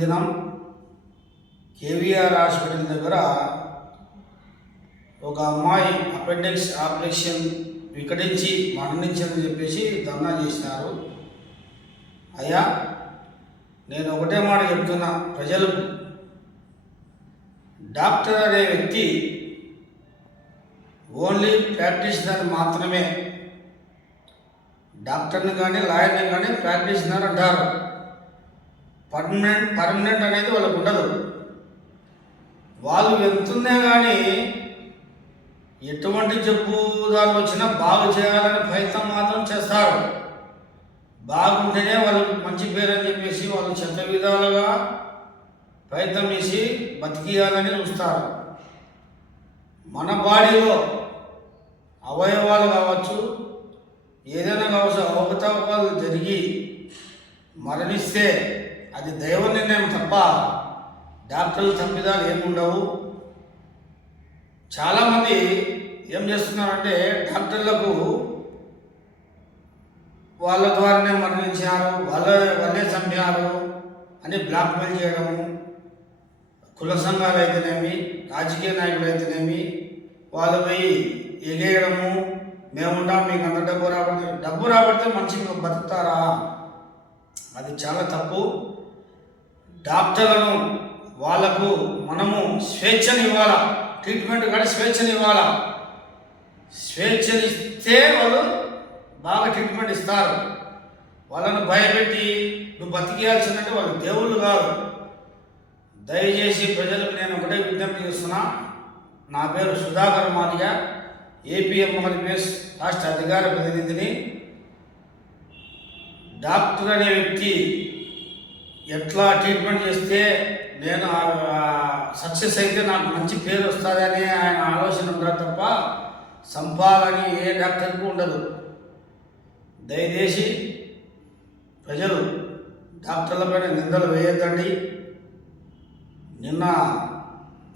దినం కేవీఆర్ హాస్పిటల్ దగ్గర ఒక అమ్మాయి అపెండిక్స్ ఆపరేషన్ వికటించి మరణించని చెప్పేసి ధర్నా చేసినారు అయ్యా నేను ఒకటే మాట చెప్తున్నా ప్రజలు డాక్టర్ అనే వ్యక్తి ఓన్లీ ప్రాక్టీషనర్ మాత్రమే డాక్టర్ని కానీ లాయర్ని కానీ ప్రాక్టీషనర్ అంటారు పర్మనెంట్ పర్మనెంట్ అనేది వాళ్ళకు ఉండదు వాళ్ళు వెళ్తున్నా కానీ ఎటువంటి జబ్బు దాని వచ్చినా బాగు చేయాలనే ప్రయత్నం మాత్రం చేస్తారు బాగుంటేనే వాళ్ళకి మంచి పేరు అని చెప్పేసి వాళ్ళు చెత్త విధాలుగా ప్రయత్నం చేసి బతికియాలని చూస్తారు మన బాడీలో అవయవాలు కావచ్చు ఏదైనా కావచ్చు అవకతవకాలు జరిగి మరణిస్తే అది దైవ నిర్ణయం తప్ప డాక్టర్లు చంపిదా ఏమి ఉండవు చాలామంది ఏం చేస్తున్నారంటే డాక్టర్లకు వాళ్ళ ద్వారానే మరణించారు వాళ్ళ వాళ్ళే చంపారు అని బ్లాక్మెయిల్ చేయడము కుల సంఘాలు అయితేనేమి రాజకీయ నాయకులు అయితేనేమి వాళ్ళు పోయి ఎగేయడము మేముంటాం మీకు అంత డబ్బు రాబడితే డబ్బు రాబడితే మంచిగా బతుకుతారా అది చాలా తప్పు డాక్టర్లను వాళ్లకు మనము స్వేచ్ఛను ఇవ్వాలా ట్రీట్మెంట్ కానీ స్వేచ్ఛను ఇవ్వాలా స్వేచ్ఛను ఇస్తే వాళ్ళు బాగా ట్రీట్మెంట్ ఇస్తారు వాళ్ళను భయపెట్టి నువ్వు బతికేయాల్సిందంటే వాళ్ళు దేవుళ్ళు కాదు దయచేసి ప్రజలకు నేను ఒకటే విజ్ఞప్తి చేస్తున్నా నా పేరు సుధాకర్ ఏపీఎం ఏపీఎంఆర్పిఎస్ రాష్ట్ర అధికార ప్రతినిధిని డాక్టర్ అనే వ్యక్తి ఎట్లా ట్రీట్మెంట్ చేస్తే నేను సక్సెస్ అయితే నాకు మంచి పేరు వస్తుందని ఆయన ఆలోచన ఉండదు తప్ప సంపాదని ఏ డాక్టర్కు ఉండదు దయచేసి ప్రజలు డాక్టర్లపైన నిందలు వేయద్దండి నిన్న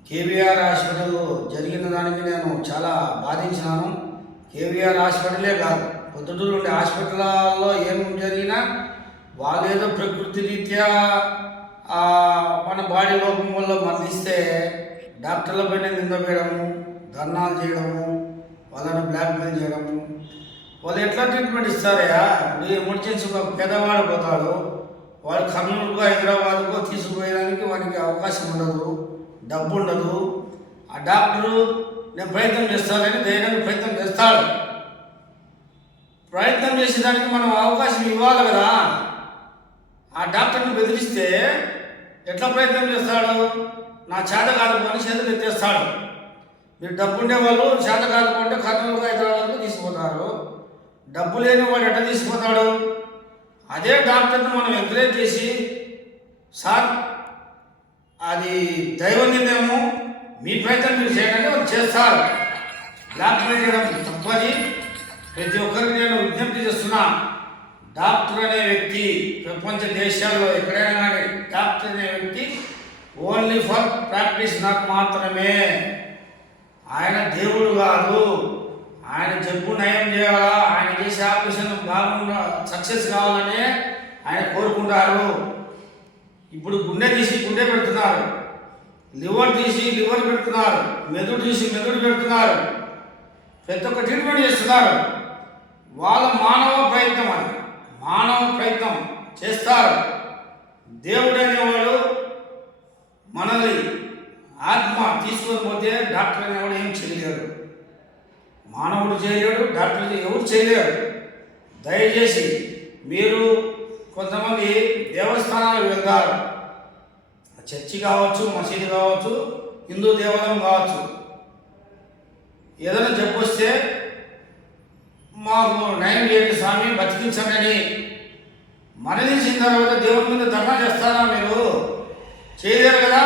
కేవీఆర్ హాస్పిటల్ జరిగిన దానికి నేను చాలా బాధించినాను కేవీఆర్ హాస్పిటలే కాదు పొద్దుటూరు హాస్పిటల్లో ఏం జరిగినా వాళ్ళేదో ప్రకృతి రీత్యా మన బాడీ లోపం వల్ల మరణిస్తే డాక్టర్ల పైన నింద వేయడము ధర్నాలు చేయడము వాళ్ళని బ్లాక్మెయిల్ చేయడము వాళ్ళు ఎట్లా ట్రీట్మెంట్ ఇస్తారయా ఇప్పుడు ఎమర్జెన్సీ ఒక పెద్దవాడు పోతాడు వాడు కర్నూలుకు హైదరాబాద్కు తీసుకుపోయడానికి వాడికి అవకాశం ఉండదు డబ్బు ఉండదు ఆ డాక్టరు నేను ప్రయత్నం చేస్తానని ధైర్యానికి ప్రయత్నం చేస్తాడు ప్రయత్నం చేసేదానికి మనం అవకాశం ఇవ్వాలి కదా ఆ డాక్టర్ని బెదిరిస్తే ఎట్లా ప్రయత్నం చేస్తాడు నా చేత కాదు పని చేతులు ఎత్తేస్తాడు మీరు డబ్బు ఉండేవాళ్ళు చేత కాదుకుంటే కర్నూలుగా హైదరాబాద్కు తీసుకుపోతారు డబ్బు లేని వాడు ఎట్లా తీసుకుపోతాడు అదే డాక్టర్ని మనం ఎంకరేజ్ చేసి సార్ అది దైవం నిందేమో మీ ప్రయత్నం మీరు చేయడానికి వాళ్ళు చేస్తారు డాక్టర్ చేయడం తప్పని ప్రతి ఒక్కరికి నేను విజ్ఞప్తి చేస్తున్నాను డాక్టర్ అనే వ్యక్తి ప్రపంచ దేశాల్లో ఎక్కడైనా కానీ డాక్టర్ అనే వ్యక్తి ఓన్లీ ఫర్ ప్రాక్టీస్ నాకు మాత్రమే ఆయన దేవుడు కాదు ఆయన జబ్బు నయం చేయాలా ఆయన చేసే ఆపరేషన్ బాగుండా సక్సెస్ కావాలని ఆయన కోరుకుంటారు ఇప్పుడు గుండె తీసి గుండె పెడుతున్నారు లివర్ తీసి లివర్ పెడుతున్నారు మెదడు తీసి మెదడు పెడుతున్నారు ప్రతి ఒక్క ట్రీట్మెంట్ చేస్తున్నారు వాళ్ళ మానవ ప్రయత్నం అది మానవ ప్రయత్నం చేస్తారు దేవుడైన వాడు మనల్ని ఆత్మ తీసుకొని పోతే డాక్టర్ అనేవాడు ఏం చేయలేరు మానవుడు చేయలేడు డాక్టర్ ఎవరు చేయలేరు దయచేసి మీరు కొంతమంది దేవస్థానాలకు వెళ్తారు చర్చి కావచ్చు మసీదు కావచ్చు హిందూ దేవాలయం కావచ్చు ఏదైనా మాకు నయం చేయండి స్వామి బతికించండి మరణించిన తర్వాత దేవుడి మీద దర్శనం చేస్తారా మీరు చేయలేరు కదా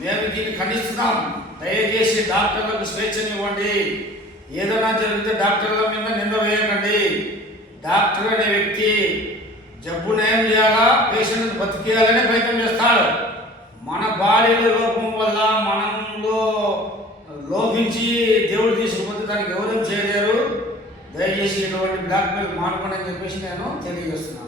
మేము దీన్ని ఖండిస్తున్నాం దయచేసి డాక్టర్లకు ఇవ్వండి ఏదైనా జరిగితే డాక్టర్ల మీద నింద వేయకండి డాక్టర్ అనే వ్యక్తి జబ్బు నయం చేయాలా పేషెంట్ బతికేయాలనే ప్రయత్నం చేస్తాడు మన బాడీలో లోపం వల్ల మనంలో లోపించి దేవుడు తీసుకుపోతే దానికి ఎవరేం చేయలేరు దయచేసి ఇటువంటి బ్లాక్మెయిల్ మార్పు అని చెప్పేసి నేను తెలియజేస్తున్నాను